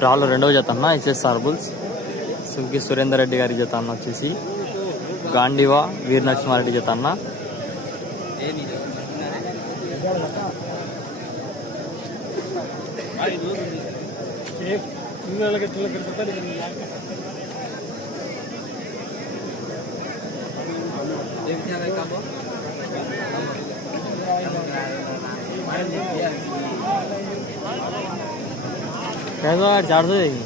డ్రాలో రెండవ జత అన్న ఎస్ఎస్ఆర్ బుల్స్. సుంకి సురేందర్ రెడ్డి గారి జత అన్న వచ్చేసి గాంధీవా వీర నరసింహారెడ్డి జత అన్న. कैसा 400 देगी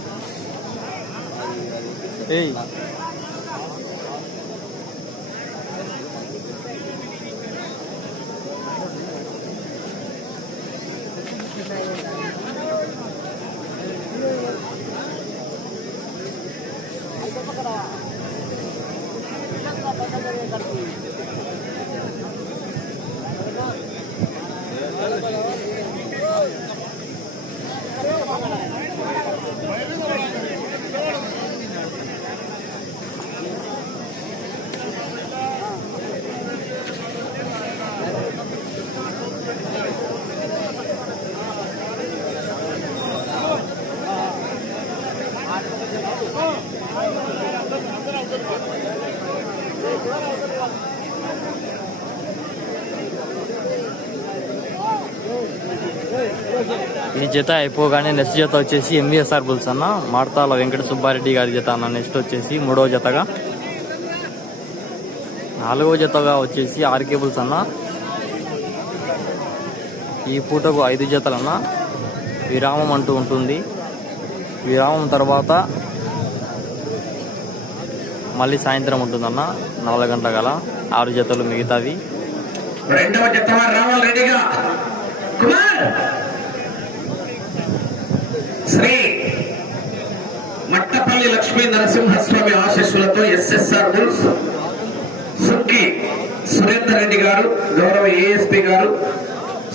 ఈ జత అయిపోగానే నెక్స్ట్ జత వచ్చేసి ఎంవిఎస్ఆర్ బుల్స్ అన్న మార్తాల వెంకట సుబ్బారెడ్డి గారి జత అన్న. నెక్స్ట్ వచ్చేసి మూడవ జతగా, నాలుగవ జతగా వచ్చేసి ఆర్కే బుల్స్ అన్న. ఈ పూటకు 5 జతలన్న. విరామం అంటూ ఉంటుంది. విరామం తర్వాత మళ్ళీ సాయంత్రం ఉంటుందన్న 4 గంటల గల 6 జతలు మిగతావి. రెండవ జత రావాలి రెడీగా. కుమార్ శ్రీ మట్టపల్లి లక్ష్మీ నరసింహస్వామి ఆశీస్సులతో ఎస్ఎస్ఆర్ బుల్స్ సుక్కి సురేందర్ రెడ్డి గారు, గౌరవ ఏఎస్పీ గారు,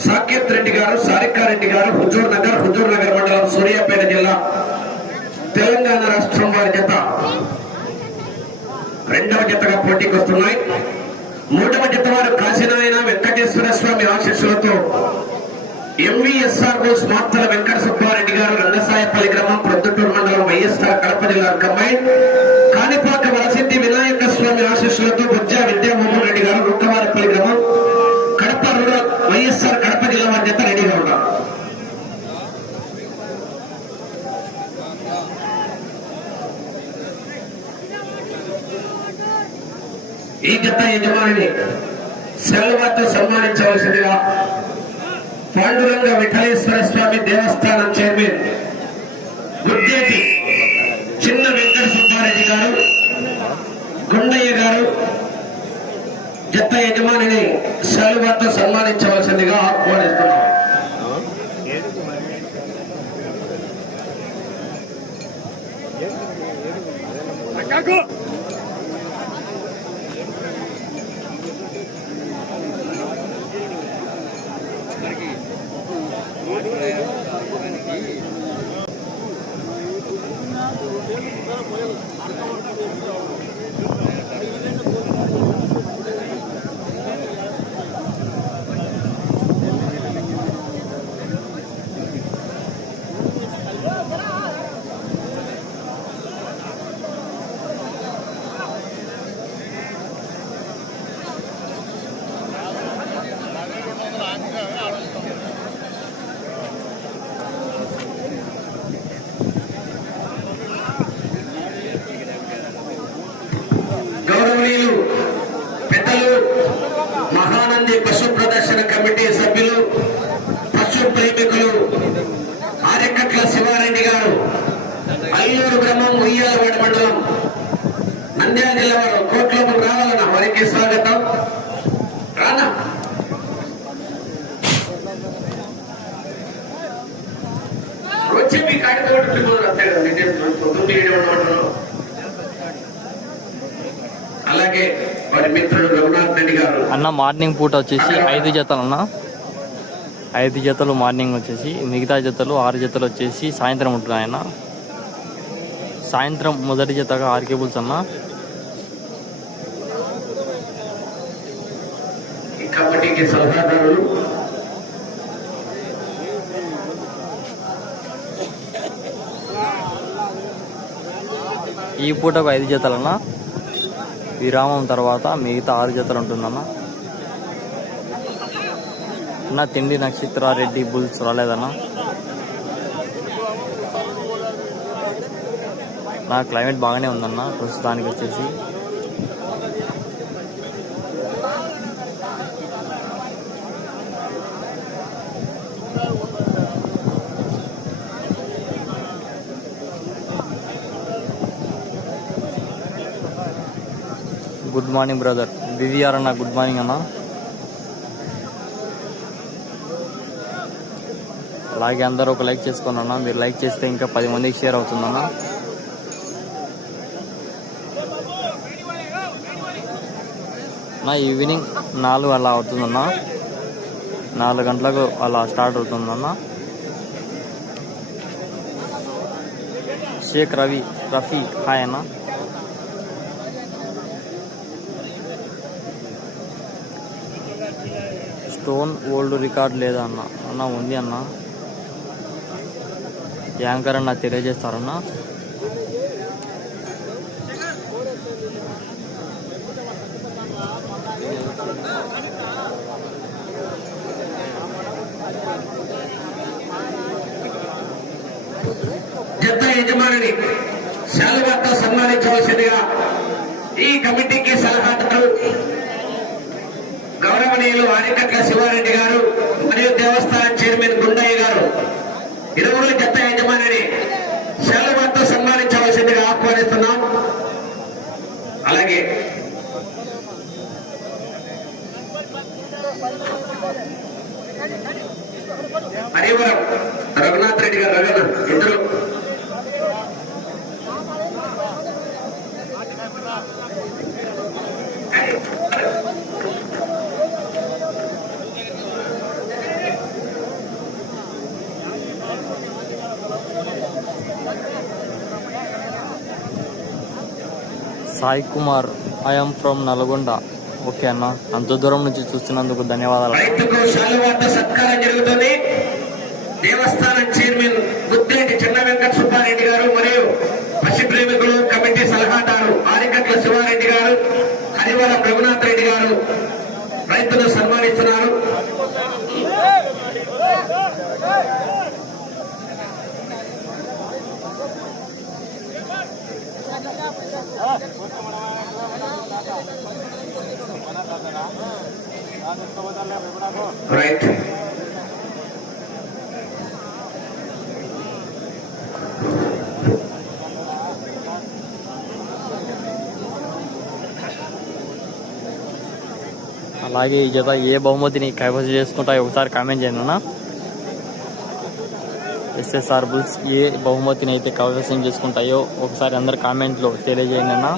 సాకేత్ రెడ్డి గారు, సారికారెడ్డి గారు, హుజూర్ నగర్ మండలం, సూర్యాపేట జిల్లా, తెలంగాణ రాష్ట్రం వారి జత రెండవ జతగా పోటీకి వస్తున్నాయి. మూడవ జత వారు కాశీనాయన వెంకటేశ్వర స్వామి ఆశీస్సులతో ఎంవిఎస్ఆర్ బోస్ మాత్తల వెంకట సుబ్బారెడ్డి గారు, రంగసాయపల్లి గ్రామం, ప్రొద్దుటూరు మండలం, వైఎస్ఆర్ కడప జిల్లా కంబైన్. కాణిపాక వలసిద్ధి వినాయక స్వామి ఆశీస్సులతో బుజ్జా విద్యామోహన్ రెడ్డి గారు, రుక్కవారపల్లి గ్రామం, కడప రూరల్, వైఎస్ఆర్ కడప జిల్లా వారి జత రెడీగా ఉన్నారు. ఈ జత యజమానిని సెలవుతో సన్మానించవలసిందిగా పాండురంగ విఠలేశ్వర స్వామి దేవస్థానం చైర్మన్ గుద్దేటి చిన్న వెంకట సుబ్బారెడ్డి గారు, గుండయ్య గారు జత యజమానిని సెలవుతో సన్మానించవలసిందిగా ఆహ్వానిస్తున్నాం. మహానంది పశు ప్రదర్శన కమిటీ సభ్యులు, పశు ప్రేమికులు ఆరెక్కట్ల శివారెడ్డి గారు, అల్లూరు గ్రామం, ఉయ్యాలవాడ మండలం, నంద్యాల జిల్లా వారు కోట్లోకి రావాలన్న వారికి స్వాగతం. రానా వచ్చి మీ అలాగే వారి మిత్రుడు రఘునాథ్ రెడ్డి గారు అన్న. మార్నింగ్ పూట వచ్చేసి 5 జతలు అన్న. 5 జతలు మార్నింగ్ వచ్చేసి, మిగతా జతలు 6 జతలు వచ్చేసి సాయంత్రం ఉంటున్నాయి అన్న. సాయంత్రం మొదటి జతగా ఆర్కే బుల్స్ అన్న. ఈ కమిటీకి సలహాదారులు ఈ పూటకు 5 జతలన్నా. విరామం తర్వాత మిగతా 6 జతలు ఉంటుందన్న. నా తిండి నక్షత్రారెడ్డి బుల్స్ రాలేదన్నా. నా క్లైమేట్ బాగానే ఉందన్న ప్రస్తుతానికి వచ్చేసి. గుడ్ మార్నింగ్ బ్రదర్ వివిఆర్ అన్న. గుడ్ మార్నింగ్ అన్న. అలాగే అందరూ ఒక లైక్ చేసుకోండి అన్న. మీరు లైక్ చేస్తే ఇంకా 10 మందికి షేర్ అవుతుందన్న. నా ఈవినింగ్ 4 అలా అవుతుందన్న. 4 గంటలకు అలా స్టార్ట్ అవుతుందన్న. షేక్ రఫీ హాయ్ అన్న. స్టోన్ ఓల్డ్ రికార్డ్ లేదా అన్న? అన్న ఉంది అన్న. యాంకర్ అన్న తెలియజేస్తారన్న. జత యజమానిని శాలువాతో సన్మానించవలసిందిగా ఈ కమిటీకి సలహాదారు గౌరవనీయులు ఆరికట్ల శివారెడ్డి గారు మరియు దేవస్థానం చైర్మన్ గుండయ్య గారు ఇరువురు జత యజమానిని శాలువాతో సన్మానించవలసిందిగా ఆహ్వానిస్తున్నాం. అలాగే హరివరం రఘునాథ్ రెడ్డి గారు ఇద్దరు Sai Kumar I'm from Nalgonda. Okay అన్న, అంత దూరం నుంచి చూస్తున్నందుకు ధన్యవాదాలు. రైతుకు శాలువాతో సత్కారం జరుగుతుంది. దేవస్థానం చైర్మన్ గుద్దేటి చిన్న వెంకట సుబ్బారెడ్డి గారు మరియు పశు ప్రేమికులు కమిటీ సలహాదారు ఆరికట్ల శివారెడ్డి గారు, హరివరం రఘునాథ్ రెడ్డి గారు రైతులు సన్మానిస్తున్నారు. రైట్ అలాగే ఈ జత ఏ బహుమతిని కైవసం చేసుకుంటాయో ఒకసారి కామెంట్ చేయండి అన్న. ఎస్ఎస్ఆర్ బుల్స్ ఏ బహుమతిని అయితే కైవసం చేసుకుంటాయో ఒకసారి అందరు కామెంట్లో తెలియజేయండి అన్న.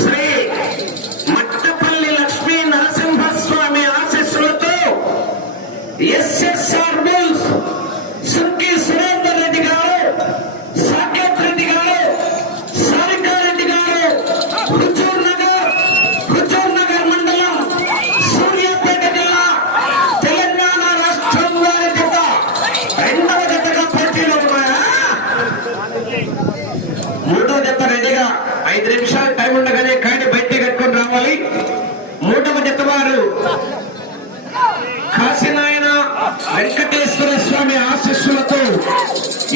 శ్రీ మట్టపల్లి లక్ష్మీ నరసింహస్వామి ఆశీస్సులతో ఎస్ఎస్ఆర్ బుల్స్ సుక్కి సురేందర్ రెడ్డి గారు, సాకేత్ రెడ్డి గారు, సారికారెడ్డి గారు, హుజూర్ నగర్ మండలం, సూర్యాపేట జిల్లా, తెలంగాణ రాష్ట్రం వారి జత రెండవ జతగా పోటీలో ఉన్నాయా? మూడో జత రెడీగా 5 నిమిషాలు టైం ఉండగానే కాడి బయట కట్టుకొని రావాలి. మూడవ జత వారు కాశీనాయన వెంకటేశ్వర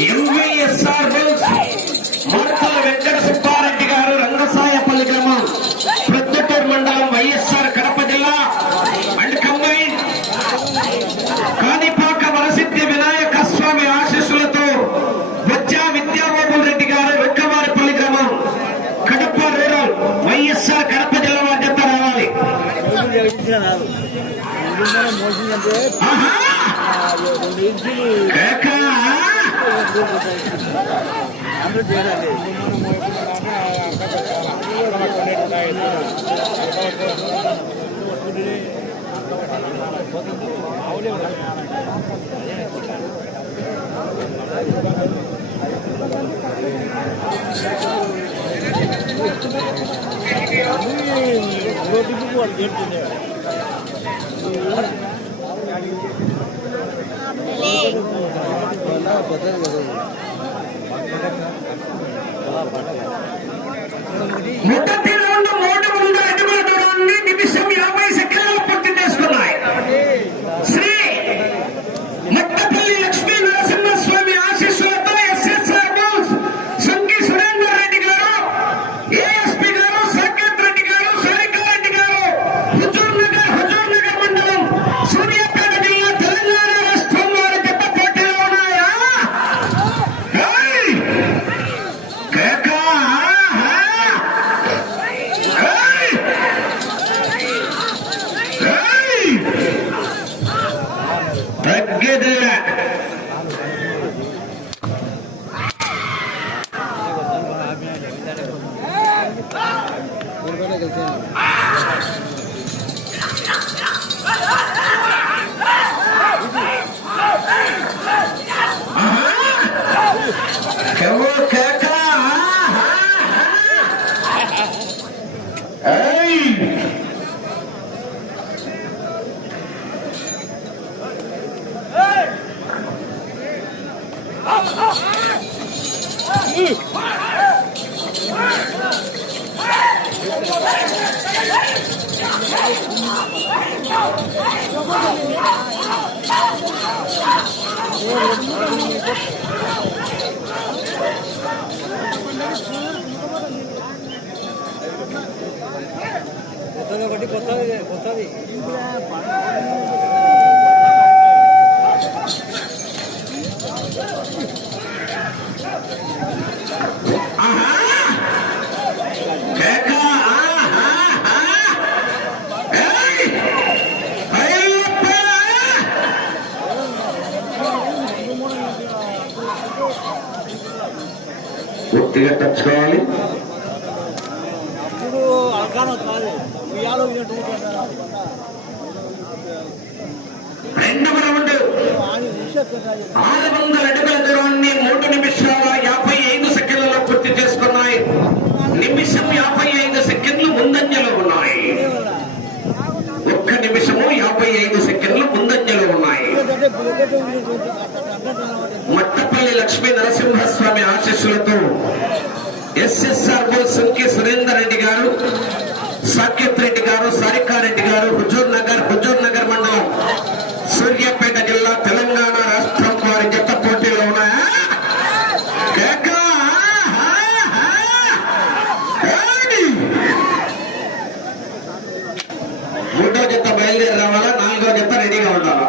యువిఎస్ఆర్ బుల్స్ మార్తల వెంకట సుబ్బారెడ్డి గారు రంగసాయపల్లి గ్రామం ప్రొద్దుటూరు మండలం వైఎస్ఆర్ కడప జిల్లా అండ్ కంబైన్ కాణిపాక వరసిద్ధి వినాయక స్వామి ఆశీస్సులతో బొజ్జా విద్యాబాబుల్ రెడ్డి గారు వెక్కవారిపల్లి గ్రామం కడప రూరల్ వైఎస్ఆర్ కడప జిల్లా బాధ్యత రావాలి. మొదటి రౌండ్ 3 అడుగుల దూరాన్ని నిమిషం 50 సెకండ్లలో పూర్తి చేసుకున్నాయి. శ్రీ మట్టపల్లి లక్ష్మీ నరసింహస్వామి ఆశీస్సులతో ఎస్ఎస్ఆర్ బుల్స్ సంకి సురేందర్ రెడ్డి గారు, ఏఎస్పీ గారు, సాకేత్ రెడ్డి గారు, సారికారెడ్డి గారు, హుజూర్ నగర్ మండలం సూర్యాపేట జిల్లా తెలంగాణ రాష్ట్రం వారి జత పోటీలో ఉన్నాయా? తగ్గేదిలే. కొత్తది పూర్తిగా తెచ్చుకోవాలి. రెండవ రౌండ్ 600 అడుగుల దూరాన్ని 3 నిమిషాల 55 సెకండ్లలో పూర్తి చేసుకున్నాయి. నిమిషం 55 సెకండ్లు ముందంజలో ఉన్నాయి. 1 నిమిషము 55 సెకండ్లు ముందంజలో ఉన్నాయి. మట్టపల్లి లక్ష్మీ నరసింహస్వామి ఆశీస్సులతో ఎస్ఎస్ఆర్ బుల్స్ సంకి సురేందర్ రెడ్డి గారు, సాకేత్ రెడ్డి గారు, సారికారెడ్డి గారు, హుజూర్ నగర్ మండలం సూర్యాపేట జిల్లా తెలంగాణ రాష్ట్రం వారి జత పోటీలో ఉన్నాయా? మూడో జత బయలుదేరి రావాలా, 4వ జత రెడీగా ఉండాలా?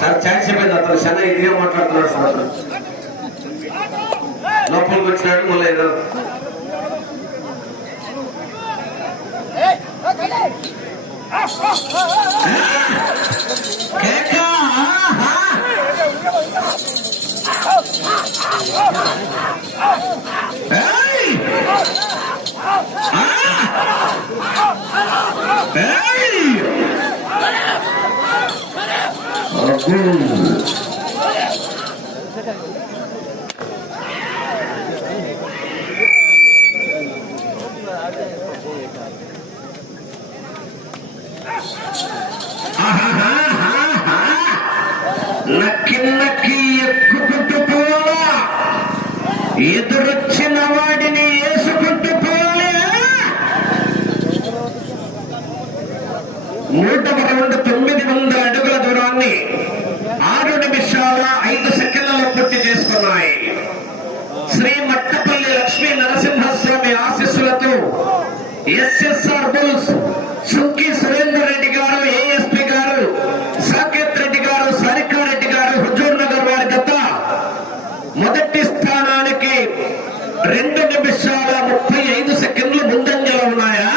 సార్ ఛాన్స్ చెప్పేది అతను చాలా ఇదిగా మాట్లాడుతున్నాడు సార్. అతను లోపలికి వచ్చినాడు మళ్ళీ ఏదో ఎదురొచ్చిన వాడిని వేసుకుంటూ పోవాలి. 3వ రౌండ్ 900 అడుగుల దూరాన్ని 6 నిమిషాల 5 సెకండ్లలో పూర్తి చేసుకున్నాయి. శ్రీ మట్టపల్లి లక్ష్మీ నరసింహస్వామి ఆశీస్సులతో ఎస్ఎస్ఆర్ బుల్స్ సుంకి సురేందర్ రెడ్డి గారు, ఏఎస్పీ గారు, సాకేత్ రెడ్డి గారు, సారికారెడ్డి గారు, హుజూర్ నగర్ వారి జత మొదటి స్థానానికి 2 నిమిషాల 35 సెకండ్లు ముందంజలో ఉన్నాయా?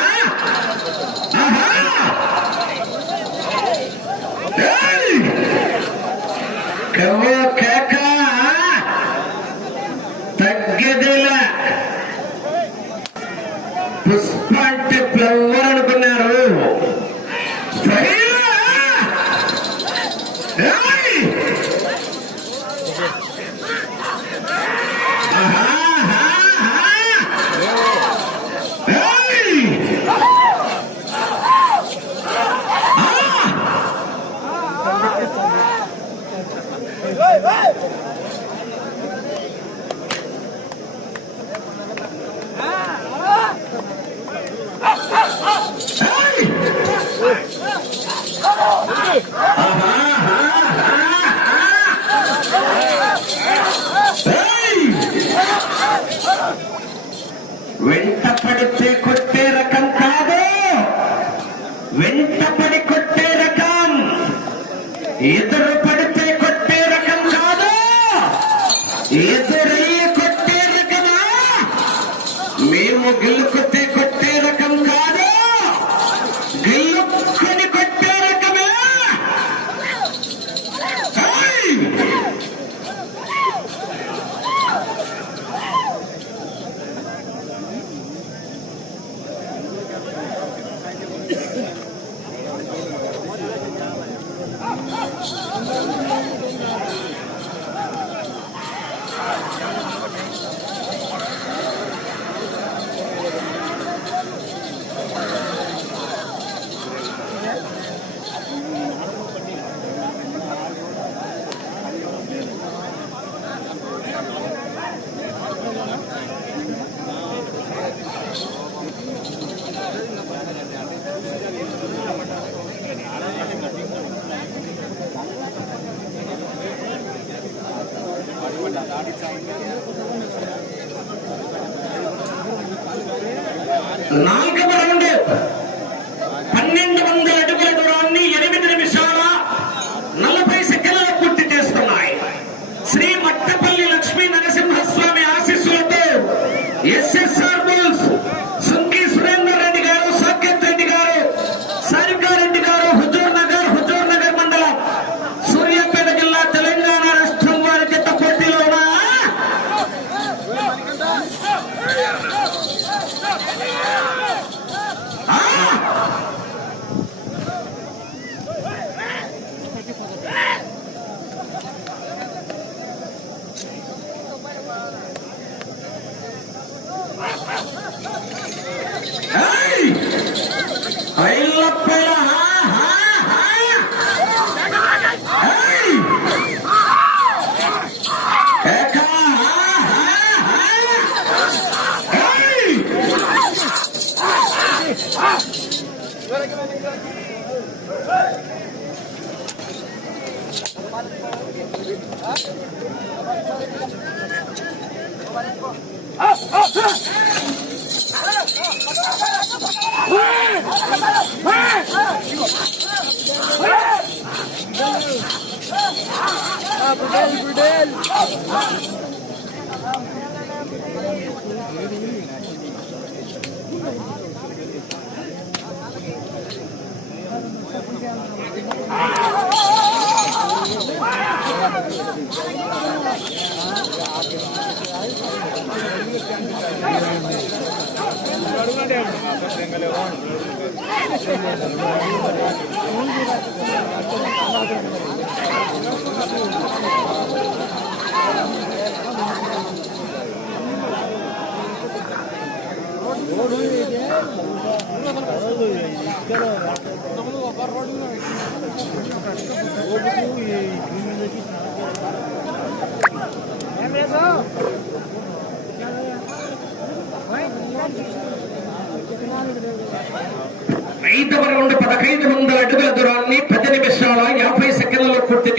తగ్గదిలా పుష్ప అంటే ఫ్లవర్ అనుకున్నారు. వెంట పడితే కొట్టే రకం కాదు, వెంట పడి కొట్టే రకం. ఎదురు పడితే కొట్టే రకం కాదు, ఎదురయ్యి కొట్టే రకమా. మేము గెలుకొత్తే కొట్టే రకం కాదు, గెలుకొని కొట్టే రకమే. నాలుగవ రౌండ్ 1200 అడుగుల దూరాన్ని 8 నిమిషాల 40 సెకండ్లలో పూర్తి చేసుకున్నాయి. శ్రీ మట్టపల్లి లక్ష్మీ నరసింహస్వామి ఆశీస్సులతో ఎస్ఎస్ఆర్ బుల్స్ సుంకి సురేందర్ రెడ్డి గారు, సాకేత్ రెడ్డి గారు, సారికారెడ్డి గారు, హుజూర్ నగర్ మండలం, సూర్యాపేట జిల్లా, తెలంగాణ రాష్ట్రం వారి జత పోటీలో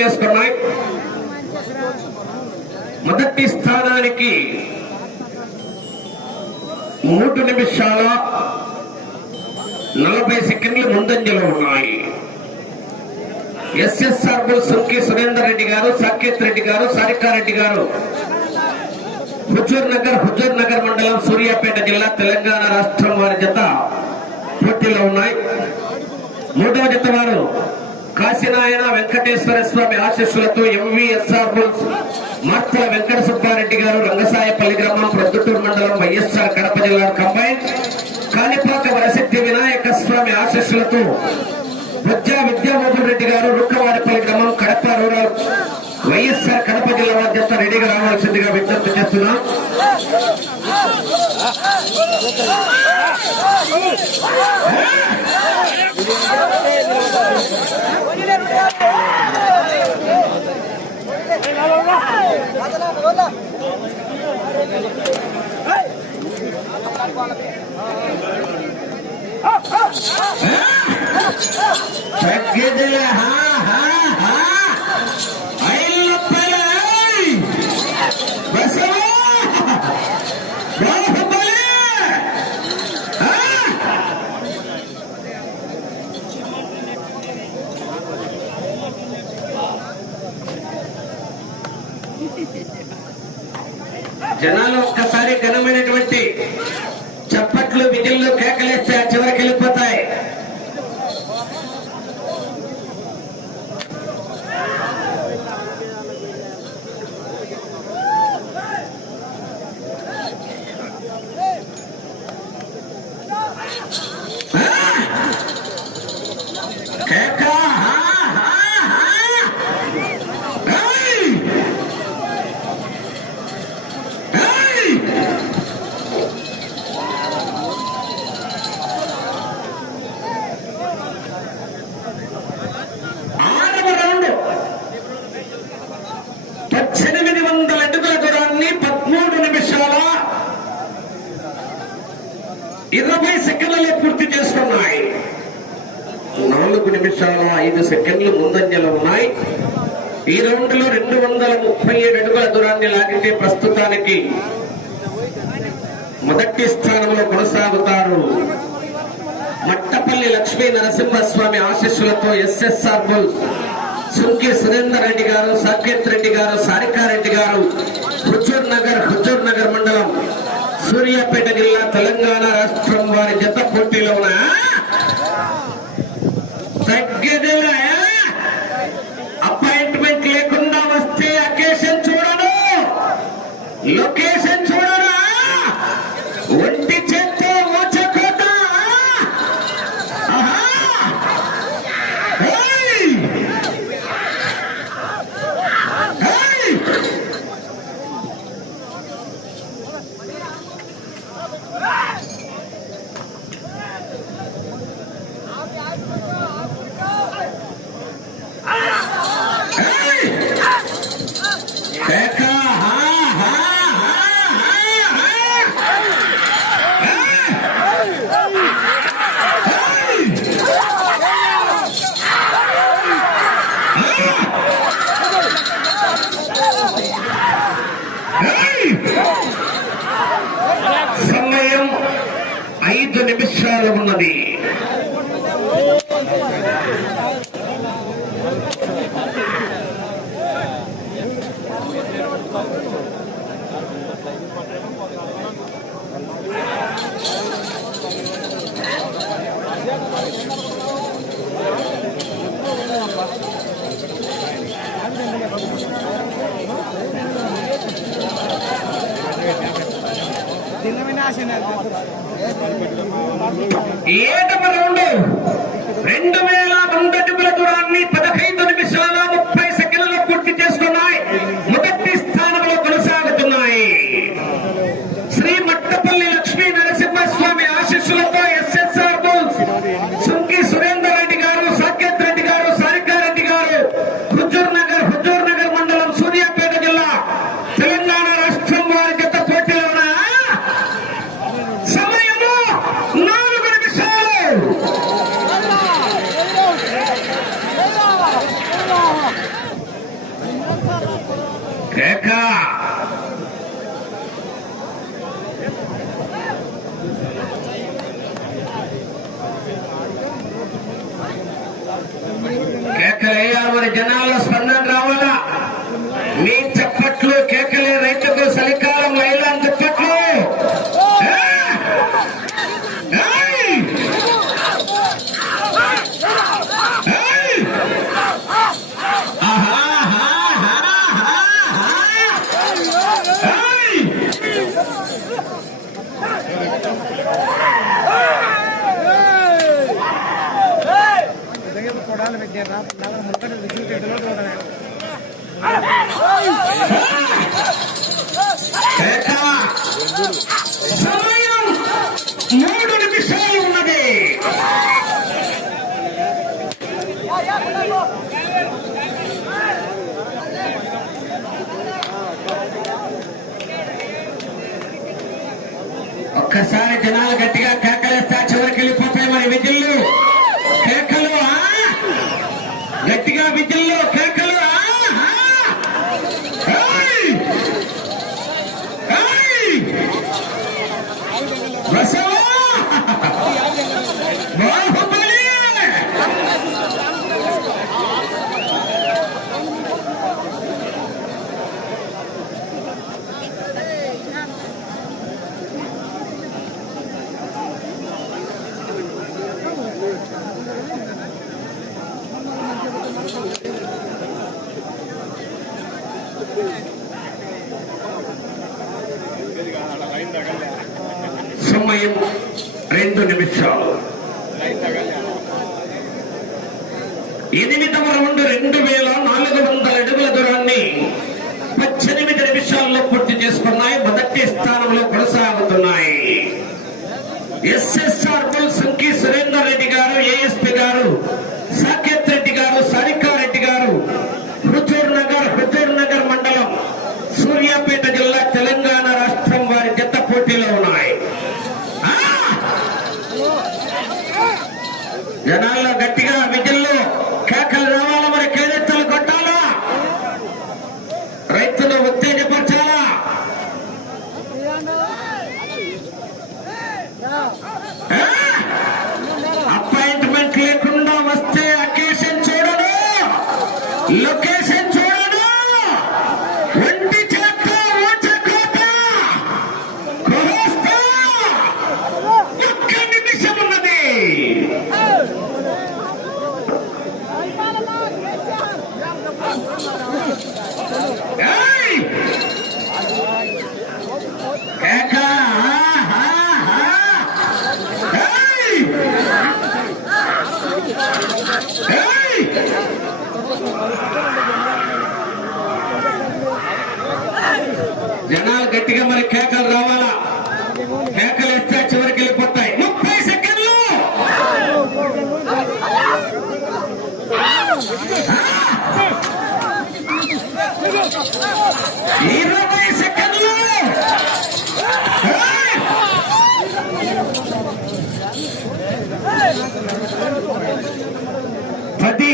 చేసుకున్నాయి. మొదటి స్థానానికి 3 నిమిషాల 40 సెకండ్లు ముందంజలో ఉన్నాయి. ఎస్ఎస్ఆర్ బుల్ సుంకి సురేందర్ రెడ్డి గారు, సాకేత్ రెడ్డి గారు, సారికారెడ్డి గారు, హుజూర్ నగర్ మండలం, సూర్యాపేట జిల్లా, తెలంగాణ రాష్ట్రం వారి జత పోటీలో ఉన్నాయి. 3వ జత వారు కాశీనాయన వెంకటేశ్వర స్వామి ఆశీస్సులతో ఎంవీఎస్ఆర్ బుల్స్ మార్తల వెంకట సుబ్బారెడ్డి గారు, రంగసాయపల్లి గ్రామం, ప్రొద్దుటూరు మండలం, వైఎస్ఆర్ కడప జిల్లా కంబైన్, కాణిపాక వరసిద్ధి వినాయక స్వామి ఆశీస్సులతో బొజ్జా విద్యామోహన్ రెడ్డి గారు, రుక్కవారిపల్లి గ్రామం, కడప రూరల్, వైఎస్ఆర్ కడప జిల్లా వారి జత రెడీగా రావాల్సిందిగా విజ్ఞప్తి చేస్తున్నాం. జనాలు ఒక్కసారి ఘనమైనటువంటి చప్పట్లు, విజిల్లు, కేకలేస్తే ఆ చివరికి వెళ్ళిపోతాయి. పూర్తి చేసుకున్నాయి. 4 నిమిషాల 5 సెకండ్లు ముందంజలో ఉన్నాయి. ఈ రౌండ్ లో 237 అడుగుల దూరాన్ని లాగితే ప్రస్తుతానికి మొదటి స్థానంలో కొనసాగుతారు. మట్టపల్లి లక్ష్మీ నరసింహస్వామి ఆశీస్సులతో ఎస్ఎస్ఆర్ బుల్స్ సుంకి సురేందర్ రెడ్డి గారు, సాకేత్ రెడ్డి గారు, సారికారెడ్డి గారు, హుజూర్ నగర్ మండలం, సూర్యాపేట జిల్లా, తెలంగాణ రాష్ట్రం వారి జత పోటీలో ఉన్న అపాయింట్మెంట్ లేకుండా వస్తే అకేషన్ చూడను, లొకేషన్ చూడరా, ఒంటి చేత్తో ఓచకోట. సమయం 5 నిమిషాలు ఉన్నది. ఏడవ రౌండ్ 2000 అడుగుల దూరాన్ని 15 నిమిషాల 30 సెకండ్లలో పూర్తి చేసుకున్నాయి. మొదటి స్థానంలో కొనసాగుతున్నాయి. శ్రీ మట్టపల్లి లక్ష్మీ నరసింహస్వామి ఆశీస్సులతో ఎస్ఎస్ఆర్ బుల్స్ సుంకి సురేందర్ రెడ్డి గారు, సాకేత్ రెడ్డి గారు, సారికారెడ్డి గారు, హుజూర్ నగర్ మండలం, సూర్యాపేట జిల్లా, తెలంగాణ రాష్ట్రం వారి జత పోటీలో ఉన్న సమయము 4 నిమిషాలు. కేక కేకలయ్యా, మరి జనాల్లో స్పందన రావాలా? మీ చప్పట్లు కేకలే రైతుకు చలికాలం లైలా చప్పట్లు. సమయం 3 నిమిషాలు ఉన్నది. ఒక్కసారి జనాలు గట్టిగా కేకలేస్తా చివరికి వెళ్ళిపోతాయి. మరి విజిల్లు కేకలు, గట్టిగా విజిల్లు కేకలు. బాహుబలి సమయం 2 నిమిషాలు. 8వ రౌండ్ 2400 అడుగుల దూరాన్ని 18 నిమిషాల్లో పూర్తి చేసుకున్నాయి. మొదటి స్థానంలో కొనసాగుతున్నాయి. ఎస్ఎస్ఆర్ బుల్ సుంకి సురేందర్ రెడ్డి గారు, ఏఎస్పీ గారు, సాకేత్ రెడ్డి గారు, సారికారెడ్డి గారు, హుజూర్ నగర్ మండలం, సూర్యాపేట జిల్లా, తెలంగాణ రాష్ట్రం వారి జత పోటీలో ఉన్నాయి. జనాల్లో గట్టిగా విజిల్లు కేకలు రావాలా? మరి కేరెత్తలు కొట్టాలా? రైతులు ఉత్తేజపరచాలా? అపాయింట్మెంట్ లేకుండా వస్తే అకేషన్ చూడడు, లొకేషన్ చూడడు. ఒంటి చేత ఊచకోత కొరస్తా. 1 నిమిషం ఉన్నది. జనాలు గట్టిగా మరి కేకలు రావాలా? కేకలు వేస్తే చివరికి వెళ్ళిపోతాయి. 30 సెకండ్లు. 20 సెకండ్లు. 10.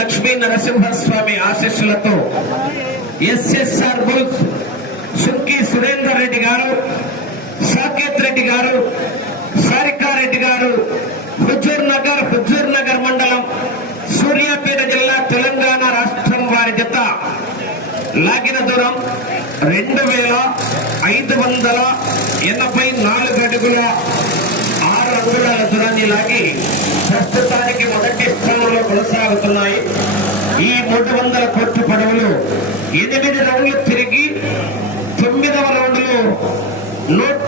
లక్ష్మీ నరసింహస్వామి ఆశీస్సులతో ఎస్ఎస్ఆర్ బుల్స్ సుంకి సురేందర్ రెడ్డి గారు, సాకేత్ రెడ్డి గారు, సారికారెడ్డి గారు, హుజూర్ నగర్ మండలం, సూర్యాపేట జిల్లా, తెలంగాణ రాష్ట్రం వారి జత లాగిన దూరం 2584 అడుగుల 6 అంగుళాల దూరాన్ని లాగి ప్రస్తుతానికి మొదటి స్థానంలో కొనసాగుతున్నాయి. ఈ 300 కోట్ల పడవలు 8 రౌండ్లు తిరిగి 9వ రౌండ్లో 100